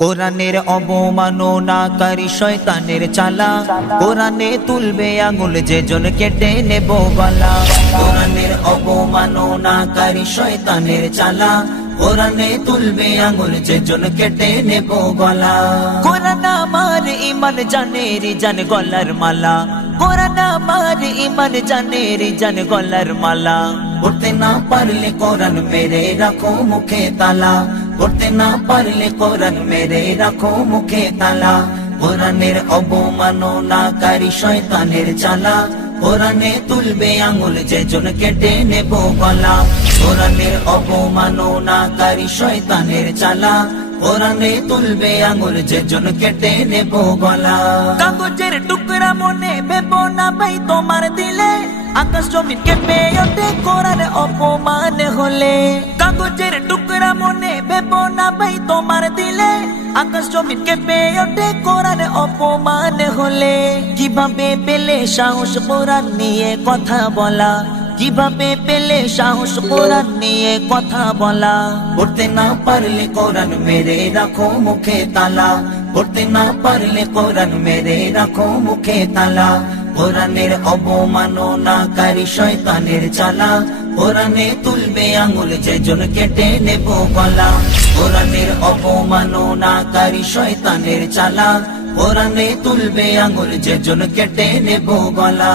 কোরআনের অবমাননাকারী শয়তানের চালা, কোরআনে তুলবে আঙুল যেজন কেটে নেব গলা। কোরআনের অবমাননাকারী শয়তানের চালা, কোরআনে তুলবে আঙুল যেজন কেটে নেব গলা। কোরআন আমার ঈমান জানের জান গলার মালা, কোরআন আমার ঈমান জানের জান গলার মালা। পড়তে না পারলে কোরআন মেরে রাখো মুখে তালা, পড়তে না পারলে কোরআন মেরে রাখো মুখে তালা। কোরআনের অবমাননাকারী শয়তানের চালা, কোরআনে তুলবে আঙুল যেজন কেটে নেব গলা। কোরআনের অবমাননাকারী শয়তানের চালা, কোরআনে তুলবে আঙুল যেজন কেটে নেব গলা। কাগজের টুকরা মনে ভেবো না ভাই তোমার দিলে, আকাশ জমিন কেঁপে ওঠে কোরআন অপমান হলে। কাগজের টুকরা মনে ভেবো না ভাই তোমার দিলে, আকাশ জমিন কেঁপে ওঠে কোরআন অপমান হলে। কিভাবে পেলে সাহস কোরআন নিয়ে কথা বলা, কিভাবে পেলে সাহস কোরআন নিয়ে কথা বলা। পড়তে না পারলে কোরআন মেরে রাখো মুখে তালা, পড়তে না পারলে কোরআন মেরে রাখো মুখে তালা। কোরআনের অবমাননাকারী শয়তানের চালা, কোরআনে তুলবে আঙুল যেজন কেটে নেব গলা। কোরআনের অবমাননাকারী শয়তানের চালা, কোরআনে তুলবে আঙুল যেজন কেটে নেব গলা।